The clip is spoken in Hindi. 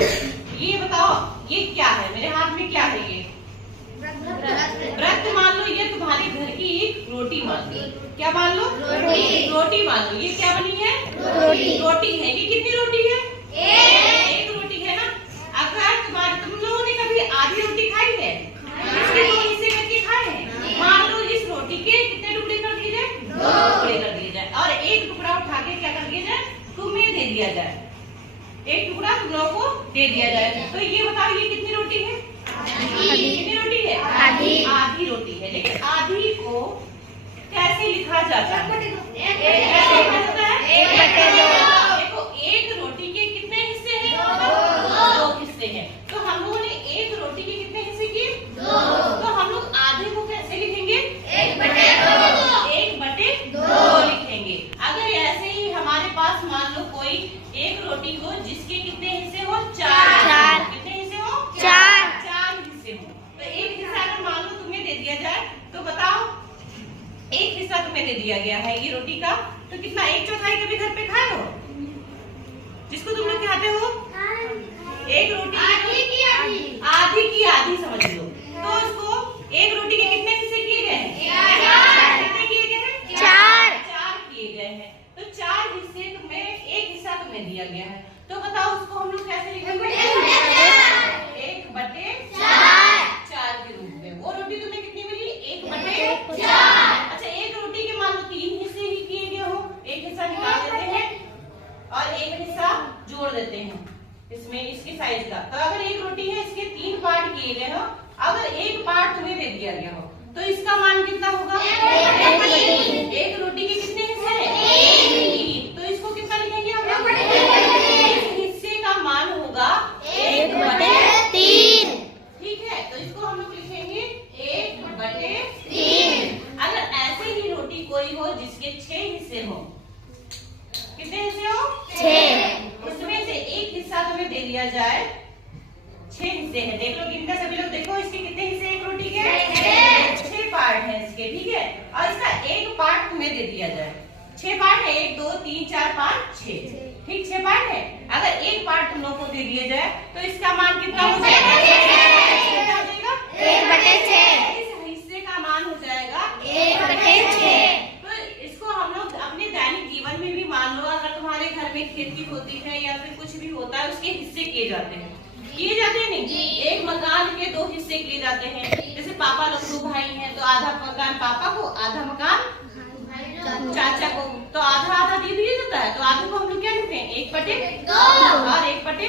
ये बताओ ये क्या है, मेरे हाथ में क्या है? ये व्रत मान लो, ये तुम्हारे घर की एक रोटी मान लो। क्या मान लो? रोटी मान लो। ये क्या बनी है? रोटी है। ये कितनी रोटी है? एक रोटी है ना। अगर तुम लोगों ने कभी आधी रोटी खाई है? इसके दो हिस्से करके खाए हैं? मान लो इस रोटी के कितने टुकड़े कर दिए जाए? 2 टुकड़े कर दिए जाए और एक टुकड़ा उठा के क्या कर दिया जाए? तुम्हें दे दिया जाए। एक टुकड़ा तुम लोगों को दे दिया जाए। तो ये बताओ ये कितनी रोटी है? कितनी रोटी है? आधी रोटी है। लेकिन आधी को कैसे लिखा जाता है? कैसे लिखा जाता है? देखो एक रोटी के कितने हिस्से हैं? 2 हिस्से हैं। तो हम लोगों ने एक रोटी के कितने हिस्से किए? 2। तो हम लोग आधे को कैसे लिखेंगे? 1/2 लिखेंगे। अगर ऐसे ही हमारे पास मान लो कोई एक रोटी को जिसके कितने हिस्से हो? 4। कितने हिस्से हो? 4 हिस्से हो। तो एक हिस्सा अगर मान लो तुम्हें दे दिया जाए तो बताओ, एक हिस्सा तुम्हें दे दिया गया है ये रोटी का, तो कितना? 1/4 कभी घर पे खाए हो? जिसको तुम लोग खाते हो एक रोटी आधी की आधी समझ लो। तो उसको एक रोटी के कितने हिस्से किए गए हैं? कितने किए गए हैं? 4 किए गए हैं। तो 4 हिस्से तुम्हें, एक हिस्सा तुम्हें दिया गया है। तो बताओ उसको हम लोग कैसे लिखेंगे? 1/4 के रूप में। वो रोटी तुम्हें कितनी मिली? 1/4। अच्छा एक रोटी के मान लो 3 हिस्से ही किए गए हो, एक हिस्सा निकाल देते हैं और एक हिस्सा जोड़ देते हैं इसमें इसके साइज का। तो अगर एक रोटी है इसके 3 पार्ट किए गए हो, अगर एक पार्ट तुम्हें दे दिया गया हो तो इसका मान कितना होगा? एक रोटी के कितने हिस्से हैं? 3। तो इसको कितना लिखेंगे हम लोग? इस हिस्से का मान होगा 1/3। ठीक है, तो इसको हम लोग लिखेंगे 1/3। अगर ऐसे ही रोटी कोई हो जिसके 6 हिस्से हो, कितने हिस्से हो? 6। उसमें से एक हिस्सा तुम्हें दे दिया जाए, 6 हिस्से हैं। देख लो गिनकर सभी लोग देखो इसके कितने हिस्से एक रोटी के? 6 पार्ट हैं इसके। ठीक है, और इसका एक पार्ट तुम्हें दे दिया जाए। 6 पार्ट है, 1 2 3 4 5 6। ठीक, 6 पार्ट है। अगर एक पार्ट तुम लोग को दे दिया जाए तो इसका मान कितना हो जाएगा? 1/6। इस हिस्से का मान हो जाएगा 1/6। तो इसको हम लोग अपने दैनिक जीवन में भी मान लो, अगर तुम्हारे घर में खेती होती है या फिर कुछ भी होता है उसके हिस्से किए जाते हैं। नहीं, एक मकान के 2 हिस्से किए जाते हैं। जैसे पापा लोग 2 भाई हैं तो आधा मकान पापा को, आधा मकान चाचा को, तो आधा आधा दे दिया जाता है। तो आधे को हम लोग क्या लिखते हैं? 1/2 और 1/3।